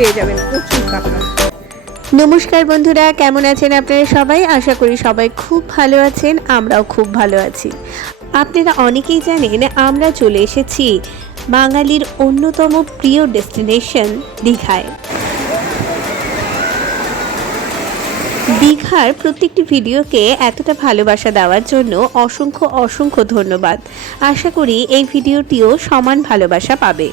পেয়ে যাবেন প্রচুর কাঁকড়া নমস্কার বন্ধুরা, কেমন আছেন আপনারা সবাই? আশা করি সবাই খুব ভালো আছেন, আমরাও খুব ভালো আছি। আপনারা অনেকেই জানেন, আমরা চলে এসেছি বাঙালির অন্যতম প্রিয় ডেস্টিনেশন, দীঘায়। দীঘার প্রত্যেকটি ভিডিওকে এতটা ভালোবাসা দেওয়ার জন্য অসংখ্য অসংখ্য ধন্যবাদ। আশা করি এই ভিডিওটিও সমান ভালোবাসা পাবে।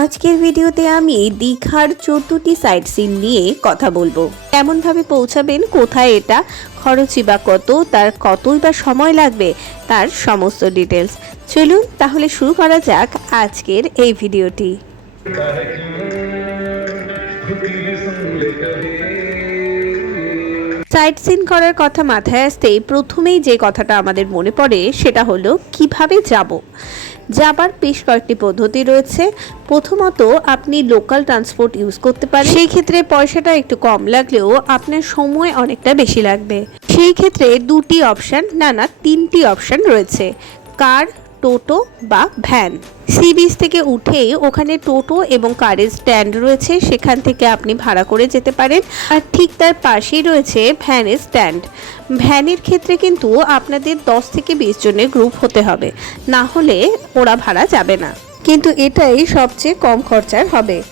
আজকের ভিডিওতে আমি দীঘার চোদ্দটি সাইট সিন নিয়ে কথা বলব। কেমনভাবে পৌঁছাবেন, কোথায় এটা, খরচই বা কত, তার কতই বা সময় লাগবে, তার সমস্ত ডিটেলস চলুন তাহলে শুরু করা যাক আজকের এই ভিডিওটি। সাইট সিন করার কথা মাথায় আসতেই প্রথমেই যে কথাটা আমাদের মনে পড়ে, সেটা হলো, কীভাবে যাব? যাবার বেশ কয়েকটি পদ্ধতি রয়েছে। প্রথমত, আপনি লোকাল ট্রান্সপোর্ট ইউজ করতে পারেন। সেই ক্ষেত্রে পয়সাটা একটু কম লাগলেও আপনার সময় অনেকটা বেশি লাগবে। সেই ক্ষেত্রে দুটি অপশান না না, তিনটি অপশান রয়েছে। কার টোটো বা ভ্যান। সি বিচ থেকে উঠেই ওখানে টোটো এবং কারের স্ট্যান্ড রয়েছে, সেখান থেকে আপনি ভাড়া করে যেতে পারেন। আর ঠিক তার পাশেই রয়েছে ভ্যানের স্ট্যান্ড। ভ্যানের ক্ষেত্রে কিন্তু আপনাদের দশ থেকে বিশ জনের গ্রুপ হতে হবে। না হলে ওরা ভাড়া যাবে না। কিন্তু এটাই সবচেয়ে কম খরচার হবে।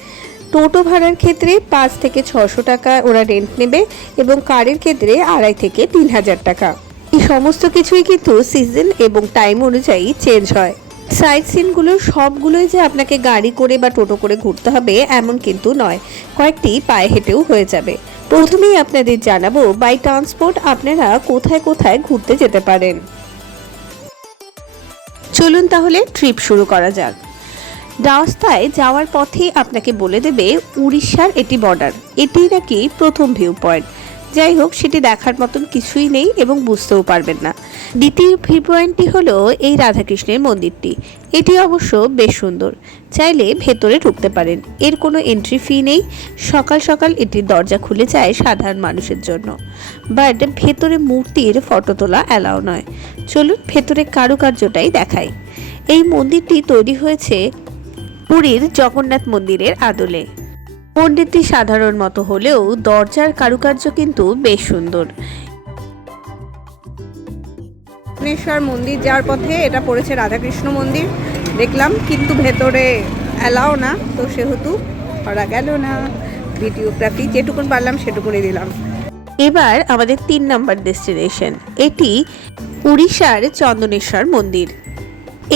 টোটো ভাড়ার ক্ষেত্রে পাঁচ থেকে ছশো টাকা ওরা রেন্ট নেবে এবং কারের ক্ষেত্রে আড়াই থেকে তিন হাজার টাকা। এই সমস্ত কিছুই কিন্তু সিজন এবং টাইম অনুযায়ী চেঞ্জ হয়। সাইট সিনগুলো সবগুলোই যে আপনাকে গাড়ি করে বা টোটো করে ঘুরতে হবে এমন কিন্তু নয়। কয়েকটি পায়ে হেঁটেও হয়ে যাবে। প্রথমেই আপনাদের জানাব বাই ট্রান্সপোর্ট আপনারা কোথায় কোথায় ঘুরতে যেতে পারেন। চলুন তাহলে ট্রিপ শুরু করা যাক। রাস্তায় যাওয়ার পথে আপনাকে বলে দেবে উড়িষ্যার এটি বর্ডার এটি নাকি প্রথম ভিউ পয়েন্ট যাই হোক, সেটি দেখার মতন কিছুই নেই এবং বুঝতেও পারবেন না। দ্বিতীয় ভিউ পয়েন্টটি হলো এই রাধাকৃষ্ণের মন্দিরটি। এটি অবশ্য বেশ সুন্দর। চাইলে ভেতরে ঢুকতে পারেন। এর কোনো এন্ট্রি ফি নেই। সকাল সকাল এটির দরজা খুলে যায় সাধারণ মানুষের জন্য। বাট ভেতরে মূর্তির ফটো তোলা অ্যালাও নয়। চলুন ভেতরে কারুকার্যটাই দেখাই। এই মন্দিরটি তৈরি হয়েছে পুরীর জগন্নাথ মন্দিরের আদলে। মন্দিরটি সাধারণ মতো হলেও দরজার কারুকার্য কিন্তু বেশ সুন্দর। দক্ষিণেশ্বর মন্দির যাওয়ার পথে এটা পড়েছে রাধাকৃষ্ণ মন্দির। দেখলাম কিন্তু ভেতরে অ্যালাও না তো সেহেতু করা গেল না। ভিডিওগ্রাফি যেটুকুন পারলাম সেটুকুনই দিলাম। এবার আমাদের তিন নম্বর ডেস্টিনেশন এটি উড়িষ্যার চন্দনেশ্বর মন্দির।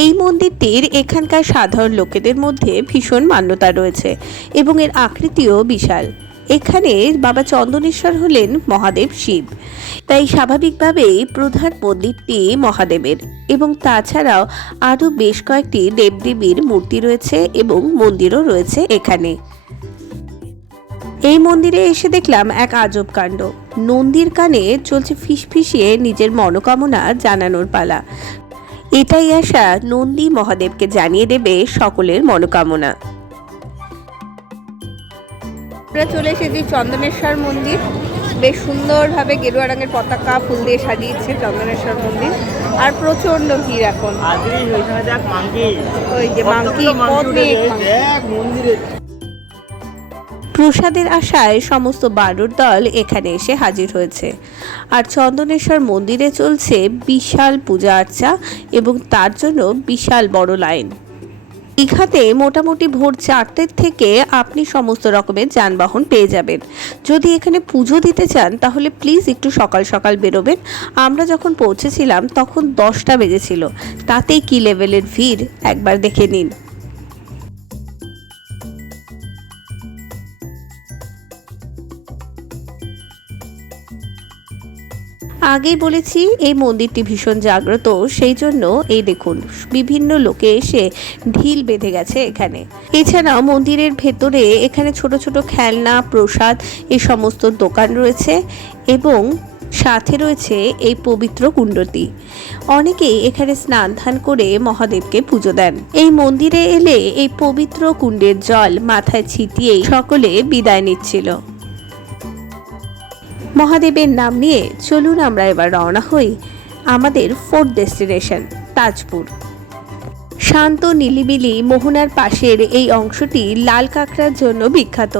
এই মন্দিরটির এখানকার সাধারণ লোকেদের মধ্যে ভীষণ মান্যতা রয়েছে এবং এর আকৃতিও বিশাল। এখানে বাবা চন্দনেশ্বর হলেন মহাদেব শিব। তাই স্বাভাবিকভাবেই প্রধান মন্দিরটি মহাদেবের এবং তাছাড়াও আরও বেশ কয়েকটি দেবদেবীর মূর্তি রয়েছে এবং মন্দিরও রয়েছে এখানে। এই মন্দিরে এসে দেখলাম এক আজব কাণ্ড। নন্দীর কানে চলছে ফিসফিসিয়ে নিজের মনোকামনা জানানোর পালা। এটাই আশা নন্দী মহাদেবকে জানিয়ে দেবে সকলের মনোকামনা। আমরা চলে এসেছি চন্দনেশ্বর মন্দির। বেশ সুন্দরভাবে গেরুয়া রঙের পতাকা ফুল দিয়ে সাজিয়েছে চন্দনেশ্বর মন্দির। আর প্রচণ্ড ভিড় এখন। ওই যে মাংকি অনেক মন্দিরে। প্রসাদের আশায় সমস্ত বারুর দল এখানে এসে হাজির হয়েছে। আর চন্দনেশ্বর মন্দিরে চলছে বিশাল পূজা আর্চা এবং তার জন্য বিশাল বড় লাইন। দীঘাতে মোটামুটি ভোর চারটের থেকে আপনি সমস্ত রকমের যানবাহন পেয়ে যাবেন। যদি এখানে পুজো দিতে চান, তাহলে প্লিজ একটু সকাল সকাল বেরোবেন। আমরা যখন পৌঁছেছিলাম, তখন দশটা বেজেছিল। তাতেই কি লেভেলের ভিড়? একবার দেখে নিন। আগেই বলেছি, এই মন্দিরটি ভীষণ জাগ্রত সেই জন্য এই দেখুন, বিভিন্ন লোকে এসে ঢিল বেঁধে গেছে এখানে। এছাড়াও মন্দিরের ভেতরে এখানে ছোট ছোট খেলনা, প্রসাদ, এই সমস্ত দোকান রয়েছে এবং সাথে রয়েছে এই পবিত্র কুণ্ডটি। অনেকেই এখানে স্নান ধান করে মহাদেবকে পুজো দেন। এই মন্দিরে এলে এই পবিত্র কুণ্ডের জল মাথায় ছিটিয়েই সকলে বিদায় নিচ্ছিল। মহাদেবের নাম নিয়ে চলুন আমরা এবার রওনা হই আমাদের ফোর্থ ডেস্টিনেশন তাজপুর। শান্ত নিলিবিলি মোহনার পাশের এই অংশটি লাল কাঁকড়ার জন্য বিখ্যাত।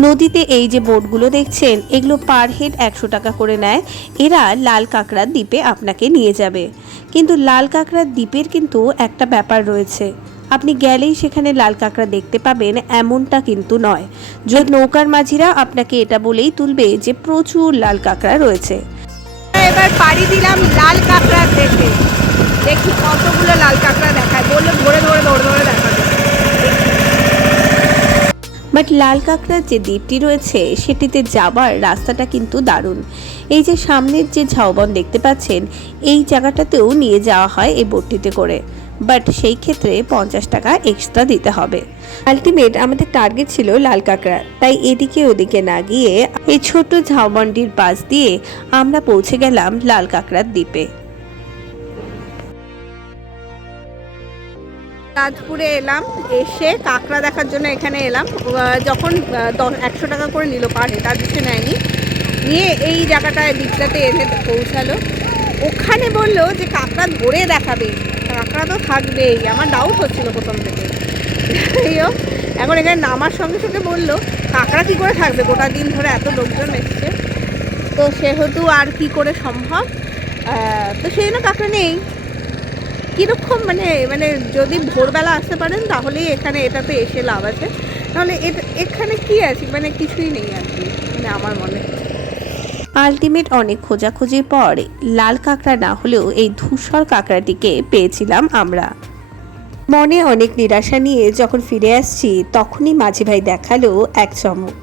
নদীতে এই যে বোটগুলো দেখছেন, এগুলো পার হেড একশো টাকা করে নেয়। এরা লাল কাঁকড়ার দ্বীপে আপনাকে নিয়ে যাবে। কিন্তু লাল কাঁকড়ার দ্বীপের কিন্তু একটা ব্যাপার রয়েছে। আপনি গেলেই সেখানে লাল কাঁকড়া দেখতে পাবেন এমনটা কিন্তু নয়। যদি নৌকার মাঝিরা আপনাকে এটা বলেই তুলবে যে প্রচুর লাল কাঁকড়া রয়েছে। এবার পাড়ি দিলাম লাল কাঁকড়া দেশে দেখি কতগুলো লাল কাঁকড়া দেখায়। বলল ধরে ধরে ধরে ধরে দেখাবে। বাট লাল কাঁকড়ার যে দ্বীপটি রয়েছে সেটিতে যাবার রাস্তাটা কিন্তু দারুণ। এই যে সামনের যে ঝাউবন দেখতে পাচ্ছেন এই জায়গাটাতেও নিয়ে যাওয়া হয় এই বোটটিতে করে। বাট সেই ক্ষেত্রে পঞ্চাশ টাকা এক্সট্রা দিতে হবে। আলটিমেট আমাদের টার্গেট ছিল লাল কাঁকড়া, তাই এদিকে ওদিকে না গিয়ে এই ছোট ঝাউবনটির পাশ দিয়ে আমরা পৌঁছে গেলাম লাল কাঁকড়ার দ্বীপে। তাজপুরে এলাম, এসে কাঁকড়া দেখার জন্য এখানে এলাম। যখন একশো টাকা করে নিল পার হেড কিছু নেয়নি। নিয়ে এই জায়গাটায় দ্বীপটাতে এনে পৌঁছালো। ওখানে বলল যে কাঁকড়া ধরে দেখাবে। কাঁকড়া তো থাকবেই, আমার ডাউট হচ্ছিল প্রথম থেকে। যাই হোক এখন এখানে নামার সঙ্গে সঙ্গে বলল কাঁকড়া কী করে থাকবে? গোটা দিন ধরে এত লোকজন এসছে। তো সেহেতু আর কি করে সম্ভব? তো সেই জন্য কাঁকড়া নেই। কীরকম মানে মানে যদি ভোরবেলা আসতে পারেন, তাহলেই এখানে এটাতে এসে লাভ আছে। তাহলে এখানে কি আছে? মানে কিছুই নেই আর কি মানে আমার মনে। আলটিমেট অনেক খোঁজাখুঁজির পর লাল কাঁকড়া না হলেও এই ধূসর কাঁকড়াটিকে পেয়েছিলাম আমরা। মনে অনেক নিরাশা নিয়ে যখন ফিরে আসছি, তখনই মাঝি ভাই দেখাল এক চমক।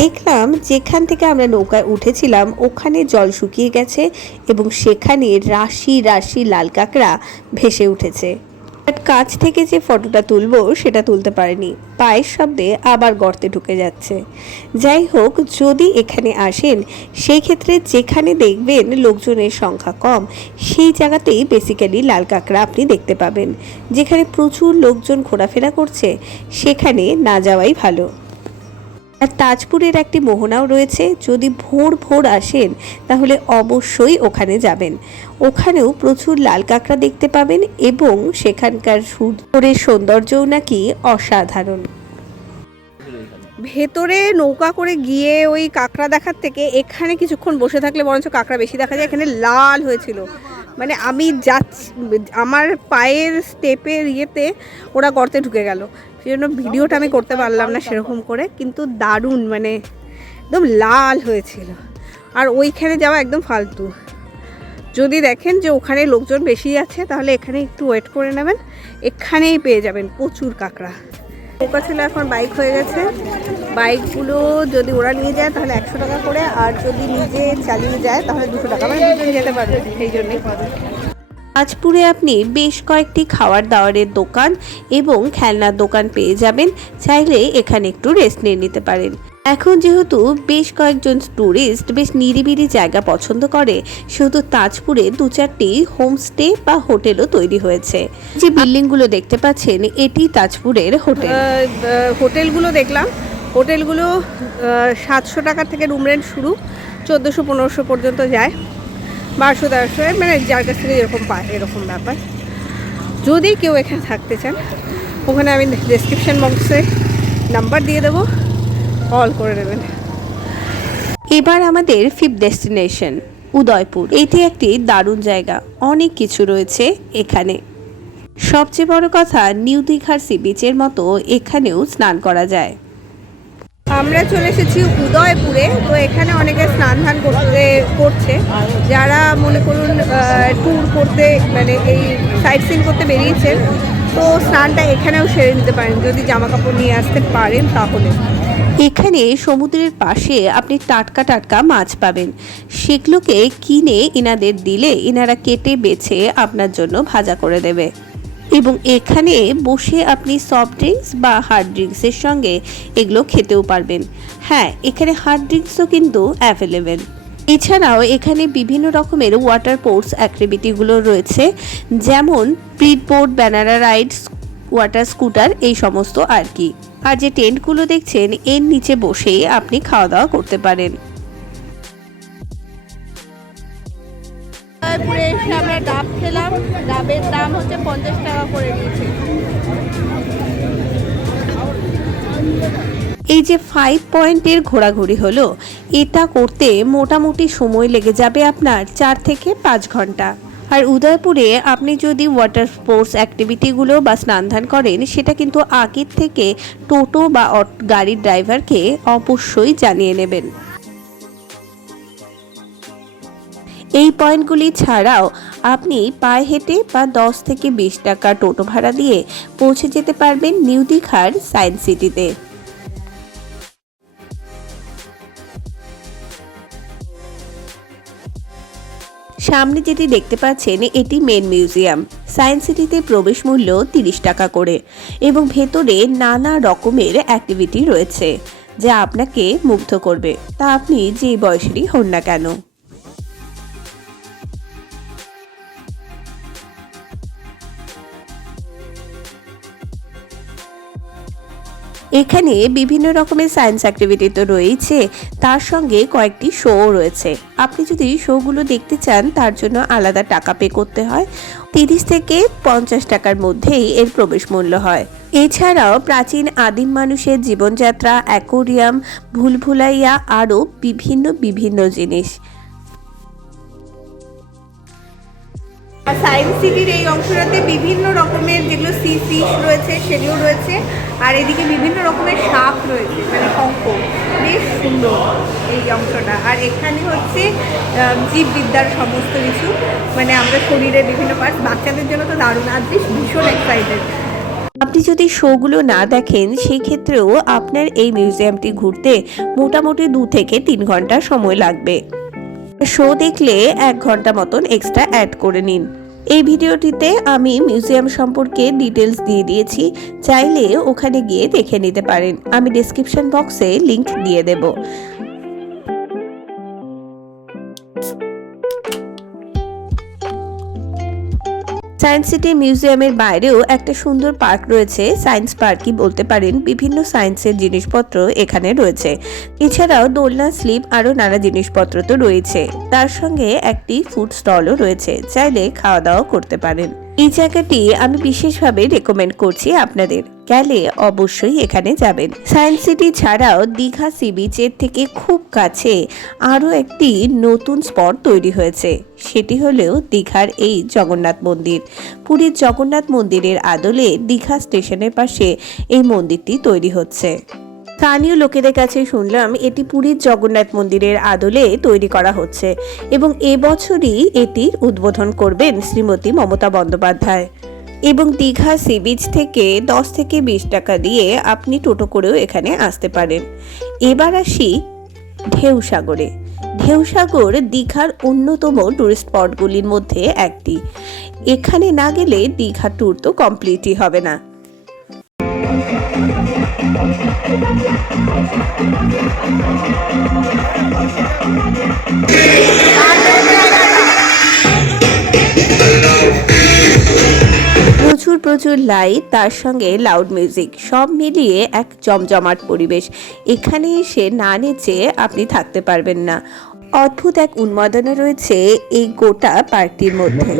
দেখলাম যেখান থেকে আমরা নৌকায় উঠেছিলাম, ওখানে জল শুকিয়ে গেছে এবং সেখানে রাশি রাশি লাল কাঁকড়া ভেসে উঠেছে। কাছ থেকে যে ফটোটা তুলবো সেটা তুলতে পারিনি। পায়ের শব্দে আবার গর্তে ঢুকে যাচ্ছে। যাই হোক, যদি এখানে আসেন সেই ক্ষেত্রে যেখানে দেখবেন লোকজনের সংখ্যা কম, সেই জায়গাতেই বেসিক্যালি লাল কাঁকড়া আপনি দেখতে পাবেন। যেখানে প্রচুর লোকজন ঘোরাফেরা করছে, সেখানে না যাওয়াই ভালো। আর তাজপুরের একটি মোহনাও রয়েছে। যদি ভোর ভোর আসেন, তাহলে অবশ্যই ওখানে যাবেন। ওখানেও প্রচুর লাল কাঁকড়া দেখতে পাবেন এবং সেখানকার সূর্যের সৌন্দর্যও নাকি অসাধারণ। ভেতরে নৌকা করে গিয়ে ওই কাঁকড়া দেখার থেকে এখানে কিছুক্ষণ বসে থাকলে বরঞ্চ কাঁকড়া বেশি দেখা যায়। এখানে লাল হয়েছিল। মানে আমি যাচ্ছি, আমার পায়ের স্টেপের ইয়েতে ওরা গর্তে ঢুকে গেল। সেই জন্য ভিডিওটা আমি করতে পারলাম না সেরকম করে, কিন্তু দারুণ মানে একদম লাল হয়েছিল। আর ওইখানে যাওয়া একদম ফালতু। যদি দেখেন যে ওখানে লোকজন বেশি আছে, তাহলে এখানে একটু ওয়েট করে নেবেন। এখানেই পেয়ে যাবেন প্রচুর কাঁকড়া। নৌকা ছিল, এখন বাইক হয়ে গেছে। বাইকগুলো যদি ওরা নিয়ে যায়, তাহলে একশো টাকা করে। আর যদি নিজে চালিয়ে যায়, তাহলে দুশো টাকা। মানে দুজন যেতে পারবে, সেই জন্যই। তাজপুরে আপনি বেশ কয়েকটি খাওয়ার দাওয়ারের দোকান এবং খেলনার দোকান পেয়ে যাবেন। চাইলে এখানে একটু রেস্ট নিয়ে নিতে পারেন। এখন যেহেতু বেশ কয়েকজন ট্যুরিস্ট বেশ নিরিবিলি জায়গা পছন্দ করে সেহেতু তাজপুরে দু চারটি হোমস্টে বা হোটেলও তৈরি হয়েছে। যে বিল্ডিংগুলো দেখতে পাচ্ছেন, এটি তাজপুরের হোটেল। হোটেলগুলো দেখলাম। হোটেলগুলো সাতশো টাকা থেকে রুম রেন্ট শুরু, চোদ্দোশো পনেরোশো পর্যন্ত যায়। বারোশো তেরোশো মানে যার কাছ থেকে যেরকম পায়, এরকম ব্যাপার। যদি কেউ এখানে থাকতে চান, ওখানে আমি ডেসক্রিপশন বক্সে নাম্বার দিয়ে দেবো কল করে নেবেন। এবার আমাদের ফিফথ ডেস্টিনেশন উদয়পুর। এটি একটি দারুণ জায়গা, অনেক কিছু রয়েছে এখানে। সবচেয়ে বড় কথা নিউ দীঘার সি বিচের মতো এখানেও স্নান করা যায়। আমরা চলে এসেছি উদয়পুরে, তো এখানে অনেকে স্নান ধান করতে, করছে। যারা মনে করুন ট্যুর করতে মানে এই সাইট সিন করতে বেরিয়েছেন তো স্নানটা এখানেও সেরে নিতে পারেন। যদি জামা কাপড় নিয়ে আসতে পারেন, তাহলে। এখানে সমুদ্রের পাশে আপনি টাটকা টাটকা মাছ পাবেন। সেগুলোকে কিনে ইনাদের দিলে ইনারা কেটে বেছে আপনার জন্য ভাজা করে দেবে। এবং এখানে বসে আপনি সফট ড্রিঙ্কস বা হার্ড ড্রিঙ্কসের সঙ্গে এগুলো খেতেও পারবেন। হ্যাঁ এখানে হার্ড ড্রিঙ্কসও কিন্তু অ্যাভেলেবেল এছাড়াও এখানে বিভিন্ন রকমের ওয়াটার স্পোর্টস অ্যাক্টিভিটিগুলো রয়েছে, যেমন speed boat banana rides water scooter এই সমস্ত আর কি। আর যে টেন্টগুলো দেখছেন, এর নিচে বসেই আপনি খাওয়া দাওয়া করতে পারেন। ডাব ডাবের দাম হচ্ছে পঞ্চাশ টাকা করে নিয়েছে এই যে ফাইভ পয়েন্টের ঘোরাঘুরি হলো, এটা করতে মোটামুটি সময় লেগে যাবে আপনার চার থেকে পাঁচ ঘণ্টা। আর উদয়পুরে আপনি যদি ওয়াটার স্পোর্টস অ্যাক্টিভিটিগুলো বা স্নানধান করেন, সেটা কিন্তু আগের থেকে টোটো বা গাড়ির ড্রাইভারকে অবশ্যই জানিয়ে নেবেন। এই পয়েন্টগুলি ছাড়াও আপনি পায়ে হেঁটে বা দশ থেকে বিশ টাকা টোটো ভাড়া দিয়ে পৌঁছে যেতে পারবেন নিউ দীঘার সায়েন্স সিটিতে। সামনে যেটি দেখতে পাচ্ছেন, এটি মেন মিউজিয়াম। সায়েন্স সিটিতে প্রবেশ মূল্য তিরিশ টাকা করে এবং ভেতরে নানা রকমের অ্যাক্টিভিটি রয়েছে, যা আপনাকে মুগ্ধ করবে। তা আপনি যে বয়সেরই হন না কেন। এখানে বিভিন্ন রকমের সায়েন্স অ্যাক্টিভিটি তো রয়েছে তার সঙ্গে কয়েকটি শো রয়েছে। আপনি যদি শোগুলো দেখতে চান, তার জন্য আলাদা টাকা পে করতে হয়। তিরিশ থেকে পঞ্চাশ টাকার মধ্যেই এর প্রবেশ মূল্য হয়। এছাড়াও প্রাচীন আদিম মানুষের জীবনযাত্রা অ্যাকোরিয়াম ভুলভুলাইয়া, আরও বিভিন্ন বিভিন্ন জিনিস। সায়েন্স সিটির এই অংশটাতে বিভিন্ন রকমের যেগুলো সি ফিশ রয়েছে, সেগুলো রয়েছে। আর এদিকে বিভিন্ন রকমের সাপ রয়েছে মানে শঙ্খ বেশ সুন্দর এই অংশটা। আর এখানে হচ্ছে জীববিদ্যার সমস্ত কিছু। মানে আমরা শরীরের বিভিন্ন পার্ট বাচ্চাদের জন্য তো দারুণ। আর বেশ ভীষণ এক্সাইটেড আপনি যদি শোগুলো না দেখেন, সেই ক্ষেত্রেও আপনার এই মিউজিয়ামটি ঘুরতে মোটামুটি দু থেকে তিন ঘণ্টা সময় লাগবে। শো দেখলে এক ঘণ্টা মতন এক্সট্রা অ্যাড করে নিন। এই ভিডিওটিতে আমি মিউজিয়াম সম্পর্কে ডিটেলস দিয়ে দিয়েছি, চাইলে ওখানে গিয়ে দেখে নিতে পারেন। আমি ডেসক্রিপশন বক্সে লিংক দিয়ে দেবো। সায়েন্স সিটি মিউজিয়ামের বাইরেও একটা সুন্দর পার্ক রয়েছে। সায়েন্স পার্কই বলতে পারেন বিভিন্ন সায়েন্সের জিনিসপত্র এখানে রয়েছে। এছাড়াও দোলনা, স্লিপ আরও নানা জিনিসপত্র তো রয়েছে। তার সঙ্গে একটি ফুড স্টলও রয়েছে। চাইলে খাওয়া দাওয়া করতে পারেন। এই জায়গাটি আমি বিশেষভাবে রেকমেন্ড করছি আপনাদের। গেলে অবশ্যই এখানে যাবেন। সায়েন্স সিটি ছাড়াও দীঘা সি বিচের থেকে খুব কাছে আরও একটি নতুন স্পট তৈরি হয়েছে। সেটি হলো দীঘার এই জগন্নাথ মন্দির। পুরীর জগন্নাথ মন্দিরের আদলে দীঘা স্টেশনের পাশে এই মন্দিরটি তৈরি হচ্ছে। স্থানীয় লোকেদের কাছে শুনলাম এটি পুরীর জগন্নাথ মন্দিরের আদলে তৈরি করা হচ্ছে এবং এবছরই এটির উদ্বোধন করবেন শ্রীমতী মমতা বন্দ্যোপাধ্যায়। এবং দীঘা সি বিচ থেকে দশ থেকে বিশ টাকা দিয়ে আপনি টোটো করেও এখানে আসতে পারেন। এবার আসি ঢেউসাগরে। ঢেউসাগর দীঘার অন্যতম টুরিস্ট স্পটগুলির মধ্যে একটি। এখানে না গেলে দীঘা ট্যুর তো কমপ্লিটই হবে না। প্রচুর প্রচুর লাইট তার সঙ্গে লাউড মিউজিক সব মিলিয়ে এক জমজমাট পরিবেশ। এখানে এসে না নেচে আপনি থাকতে পারবেন না। অদ্ভুত এক উন্মাদনা রয়েছে এই গোটা পার্কটির মধ্যে।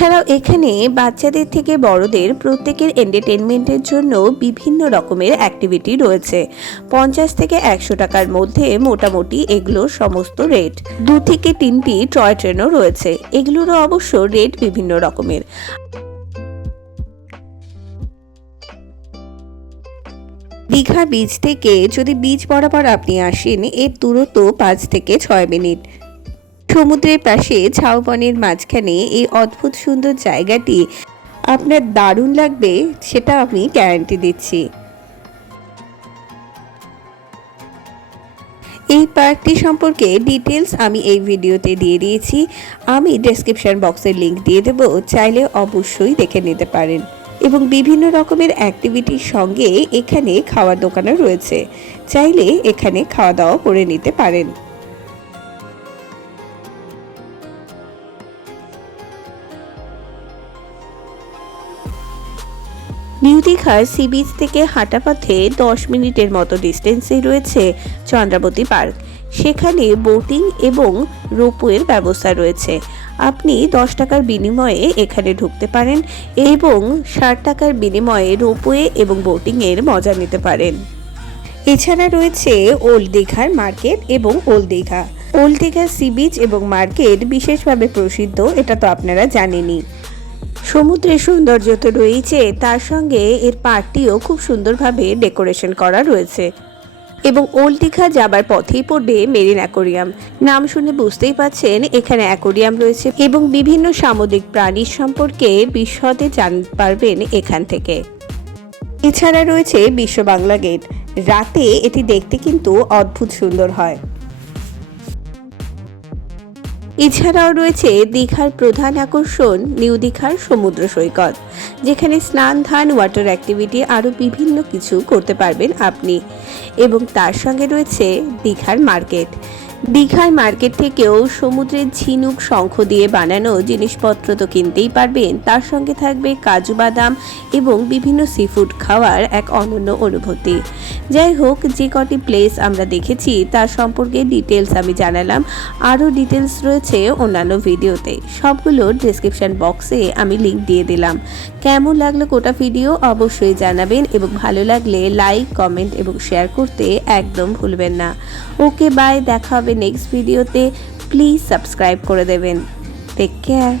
এছাড়াও এখানে বাচ্চাদের থেকে বড়দের প্রত্যেকের এন্টারটেনমেন্টের জন্য বিভিন্ন রকমের অ্যাক্টিভিটি রয়েছে। পঞ্চাশ থেকে একশো টাকার মধ্যে মোটামুটি এগুলোর সমস্ত রেট দু থেকে তিনটি টয় ট্রেনও রয়েছে। এগুলোরও অবশ্য রেট বিভিন্ন রকমের। দীঘা বীচ থেকে যদি বীচ বরাবর আপনি আসেন, এর দূরত্ব পাঁচ থেকে ছয় মিনিট। সমুদ্রের পাশে ঝাউবনের মাঝখানে এই অদ্ভুত সুন্দর জায়গাটি আপনার দারুণ লাগবে, সেটা আমি গ্যারান্টি দিচ্ছি। এই পার্কটি সম্পর্কে ডিটেলস আমি এই ভিডিওতে দিয়ে দিয়েছি। আমি ডেসক্রিপশন বক্সের লিংক দিয়ে দেবো, চাইলে অবশ্যই দেখে নিতে পারেন। এবং বিভিন্ন রকমের অ্যাক্টিভিটির সঙ্গে এখানে খাওয়ার দোকানও রয়েছে। চাইলে এখানে খাওয়া দাওয়া করে নিতে পারেন। দীঘার সি বিচ থেকে হাঁটা পথে দশ মিনিটের মতো ডিস্টেন্সে রয়েছে চন্দ্রাবতী পার্ক। সেখানে বোটিং এবং রোপওয়ের ব্যবস্থা রয়েছে। আপনি দশ টাকার বিনিময়ে এখানে ঢুকতে পারেন এবং ষাট টাকার বিনিময়ে রোপওয়ে এবং বোটিংয়ের মজা নিতে পারেন। এছাড়া রয়েছে ওল্ড দীঘার মার্কেট এবং old Digha. Old Digha sea beach এবং মার্কেট বিশেষভাবে প্রসিদ্ধ, এটা তো আপনারা জানেনই। সমুদ্রের সৌন্দর্য তো রয়েছে তার সঙ্গে এর পার্কটিও খুব সুন্দরভাবে ডেকোরেশন করা রয়েছে। এবং ওল্ড দীঘা যাবার পথেই পড়বে মেরিন অ্যাকোরিয়াম। নাম শুনে বুঝতেই পাচ্ছেন, এখানে অ্যাকোরিয়াম রয়েছে এবং বিভিন্ন সামুদ্রিক প্রাণীর সম্পর্কে বিশদে জানতে পারবেন এখান থেকে। এছাড়া রয়েছে বিশ্ব বাংলা গেট। রাতে এটি দেখতে কিন্তু অদ্ভুত সুন্দর হয়। এছাড়াও রয়েছে দীঘার প্রধান আকর্ষণ নিউ দীঘার সমুদ্র সৈকত। যেখানে স্নান, ধান ওয়াটার অ্যাক্টিভিটি আরও বিভিন্ন কিছু করতে পারবেন আপনি। এবং তার সঙ্গে রয়েছে দীঘার মার্কেট। দীঘার মার্কেট থেকেও সমুদ্রের ঝিনুক, শঙ্খ দিয়ে বানানো জিনিসপত্র তো কিনতেই পারবেন। তার সঙ্গে থাকবে কাজু বাদাম এবং বিভিন্ন সি ফুড খাওয়ার এক অনন্য অনুভূতি। যাই হোক, যে কটি প্লেস আমরা দেখেছি, তার সম্পর্কে ডিটেলস আমি জানালাম। আরও ডিটেলস রয়েছে অন্যান্য ভিডিওতে সবগুলোর ডিসক্রিপশন বক্সে আমি লিঙ্ক দিয়ে দিলাম। কেমন লাগল গোটা ভিডিও অবশ্যই জানাবেন এবং ভালো লাগলে লাইক কমেন্ট এবং শেয়ার করতে একদম ভুলবেন না। ওকে বাই দেখা হবে নেক্সট ভিডিওতে প্লিজ সাবস্ক্রাইব করে দেবেন। Take care